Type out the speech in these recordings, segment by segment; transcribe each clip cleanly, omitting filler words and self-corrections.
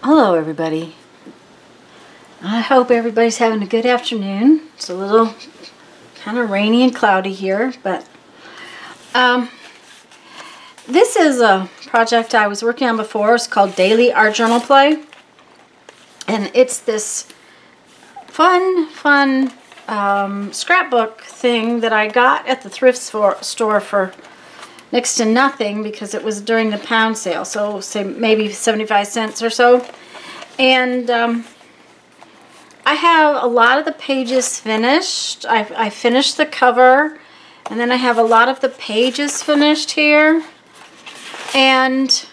Hello everybody. I hope everybody's having a good afternoon. It's a little kind of rainy and cloudy here, but this is a project I was working on before. It's called Daily Art Journal Play, and it's this fun scrapbook thing that I got at the thrift store for next to nothing because it was during the pound sale, so say maybe 75 cents or so. And I have a lot of the pages finished. I finished the cover, and then I have a lot of the pages finished here. And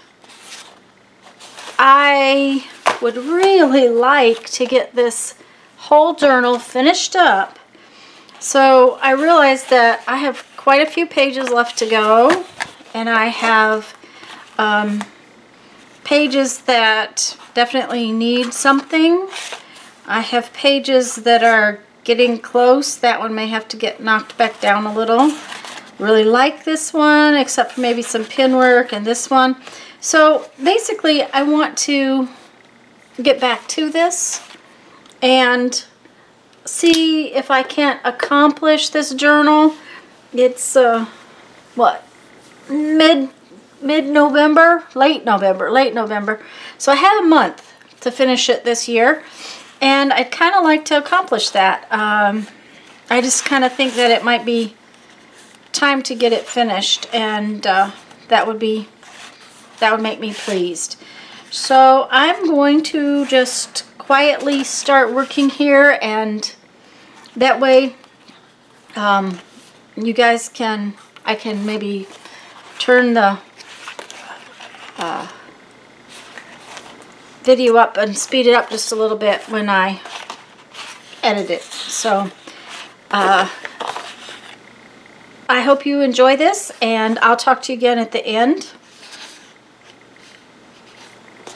I would really like to get this whole journal finished up. So I realized that I have quite a few pages left to go, and I have pages that definitely need something. I have pages that are getting close. That one may have to get knocked back down a little. Really like this one, except for maybe some pin work, and this one. So basically I want to get back to this and see if I can't accomplish this journal. It's what, mid-November, late November. So I have a month to finish it this year, and I'd kind of like to accomplish that. I just kind of think that it might be time to get it finished, and that would make me pleased. So I'm going to just quietly start working here, and that way you guys I can maybe turn the video up and speed it up just a little bit when I edit it. So I hope you enjoy this, and I'll talk to you again at the end.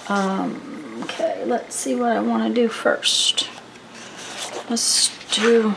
Okay, let's see what I want to do first. Let's do...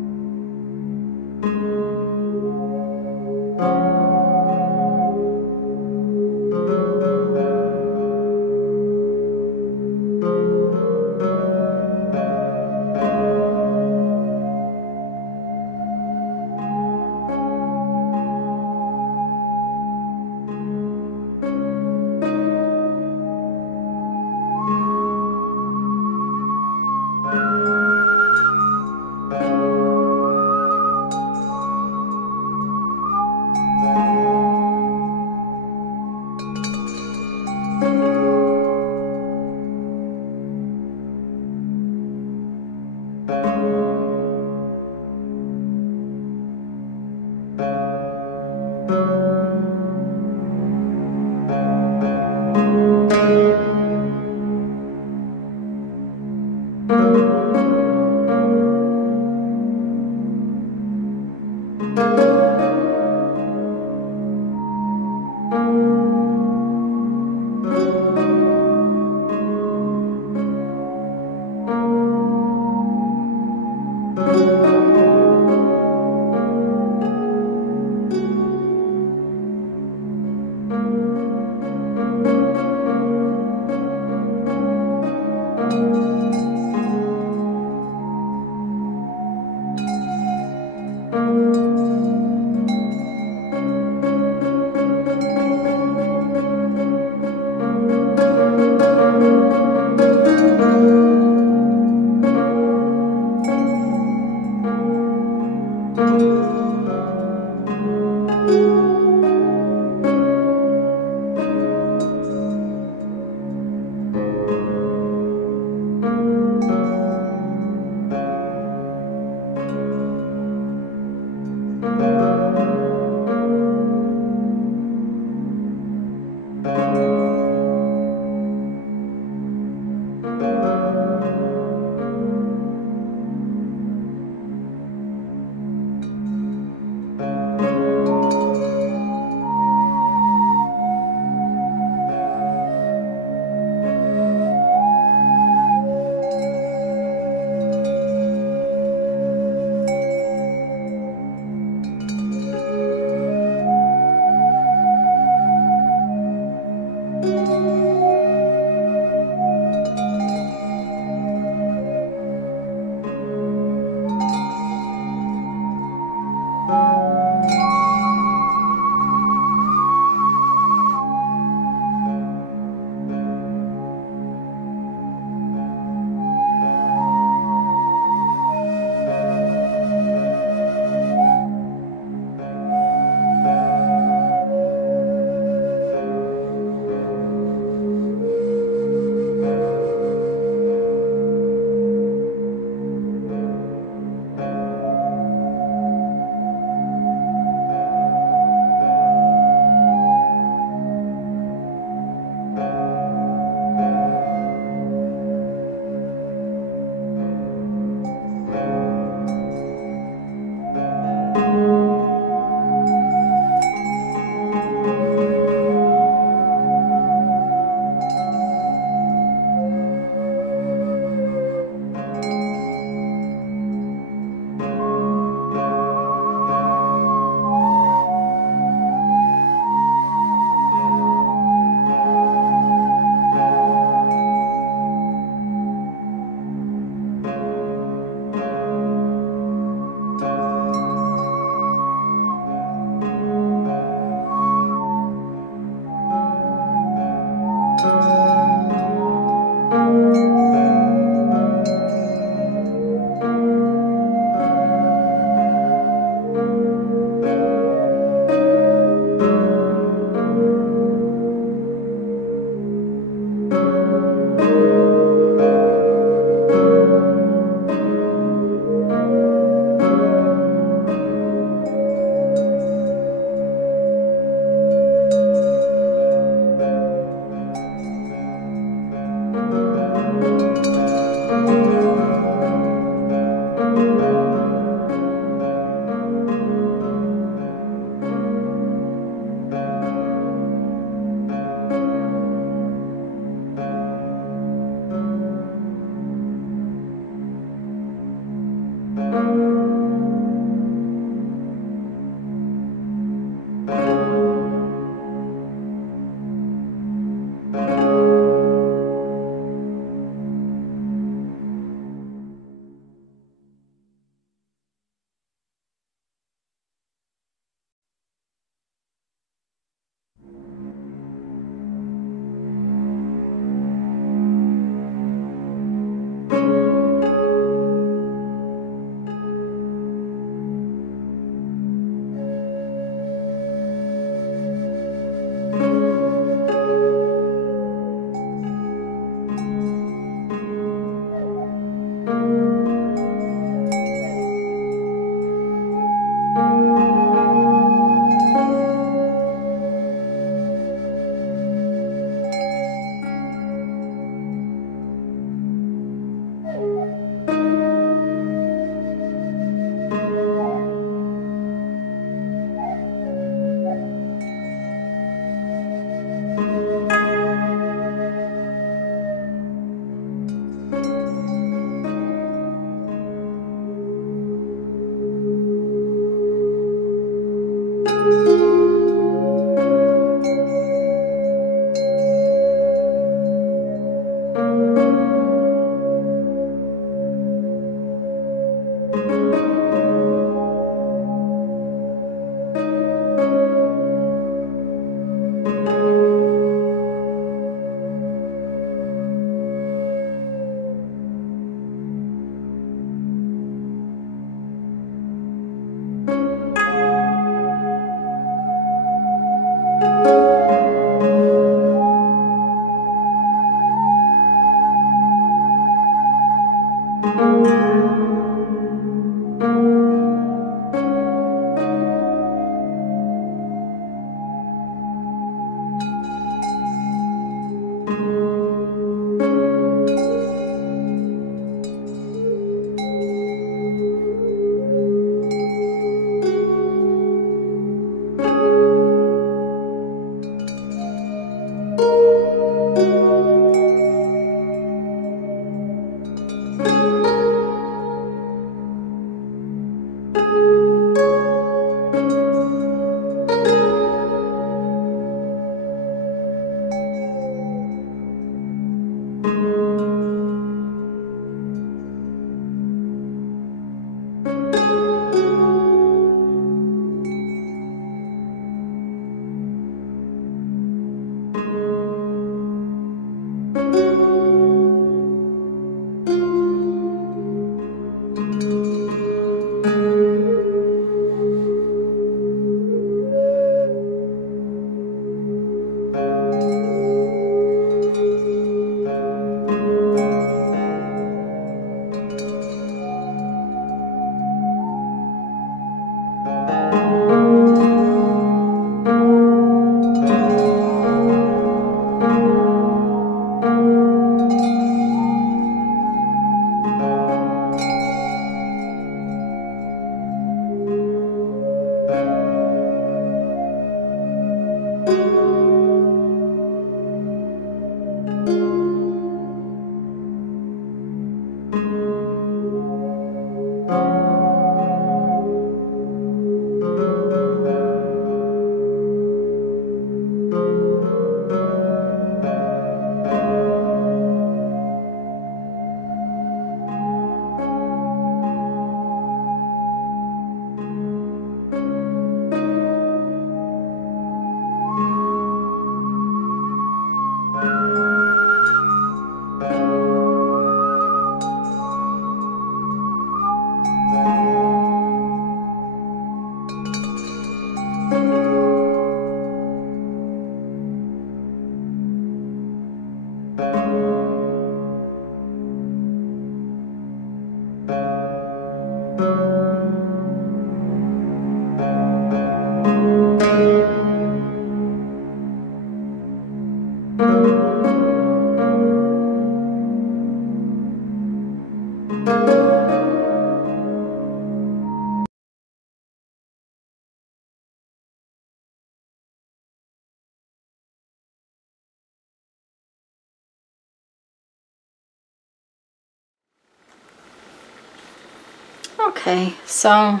Okay, so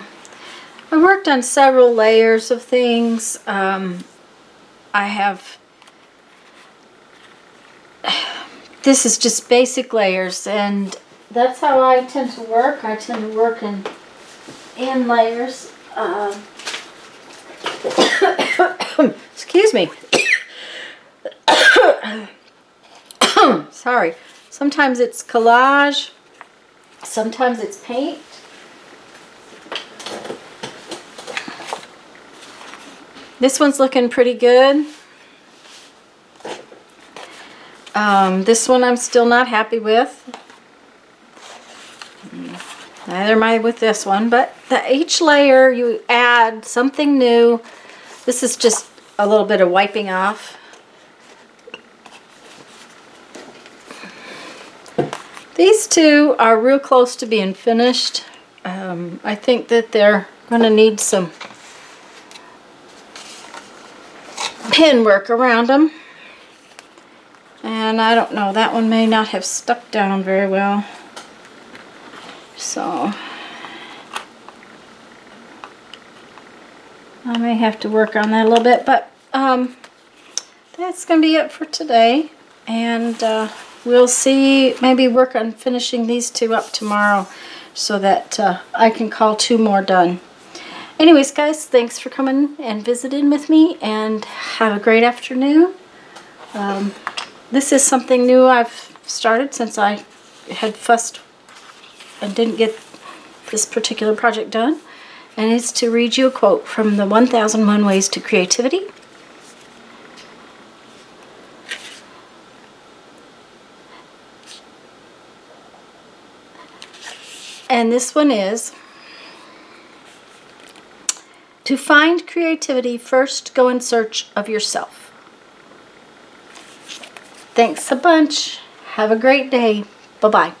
I worked on several layers of things. This is just basic layers, and that's how I tend to work. I tend to work in layers. Excuse me. Sorry. Sometimes it's collage. Sometimes it's paint. This one's looking pretty good. This one I'm still not happy with. Neither am I with this one, but each layer you add something new. This is just a little bit of wiping off. These two are real close to being finished. I think that they're going to need some pin work around them. And I don't know, that one may not have stuck down very well. So I may have to work on that a little bit, but that's going to be it for today. And we'll see, maybe work on finishing these two up tomorrow so that I can call 2 more done. Anyways, guys, thanks for coming and visiting with me, and have a great afternoon. This is something new I've started since I had fussed and didn't get this particular project done. And it's to read you a quote from the 1001 Ways to Creativity. And this one is, to find creativity, first go in search of yourself. Thanks a bunch. Have a great day. Bye-bye.